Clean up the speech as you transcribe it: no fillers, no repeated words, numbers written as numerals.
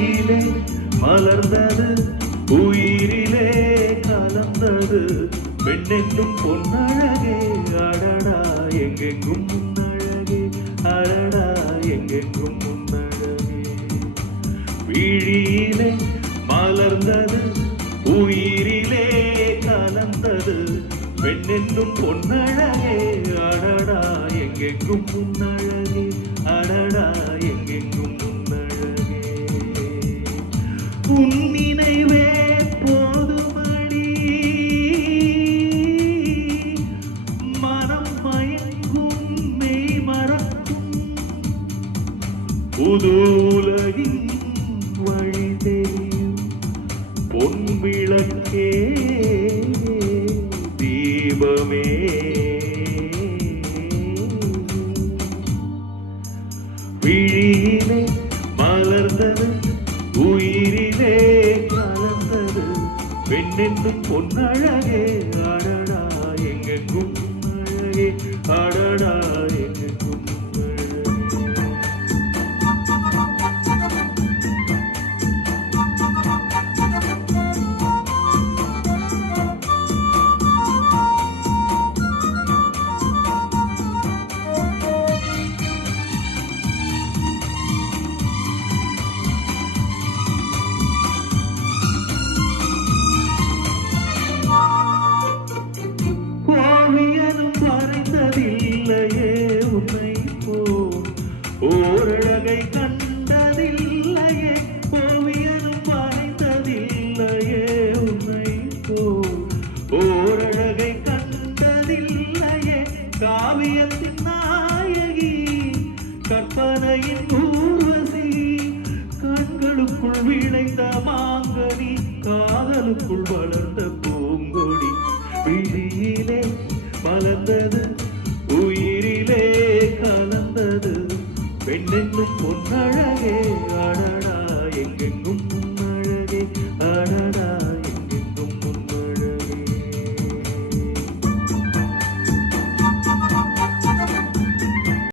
விழியிலே மலர்ந்தது உயிரிலே கலந்தது பெண்ணென்னும் பொன்னழகே அடடா எங்கெங்கும் முன்னழகே அடடா எங்கெங்கும் முன்னழகே விழியிலே மலர்ந்தது உயிரிலே கலந்தது பெண்ணென்னும் பொன்னழகே அடடா எங்கெங்கும் முன்னழகே அடடா எங்கெங்கும் முன்னழகே உன் நினைவே போதுமடி மனம் மயங்கும் மெய் மறக்கும் புது உலகின் வழி தெரியும் பொன் விளக்கே தீபமே விழியிலே மலர்ந்தது உயிரிலே கலந்தது பெண்ணென்னும் பொன்னழகே அடடா எங்கெங்கும் அழகே அடடா எங்கெங்கும் இல்லையே உன்னை போல் ஓரழகை கண்டதில்லையே ஓவியனும் வரைந்ததில்லையே உன்னை போல் ஓரழகை கண்டதில்லையே காவியத்தின் நாயகி கற்பனையின் ஊர்வசி கண்களுக்குள் விளைந்த மாங்கனி காதலுக்குள் வளர்ந்த பூங்கொடி விழியிலே மலர்ந்தது உயிரிலே கலந்தது பெண்ணென்னும் பொன்னழகே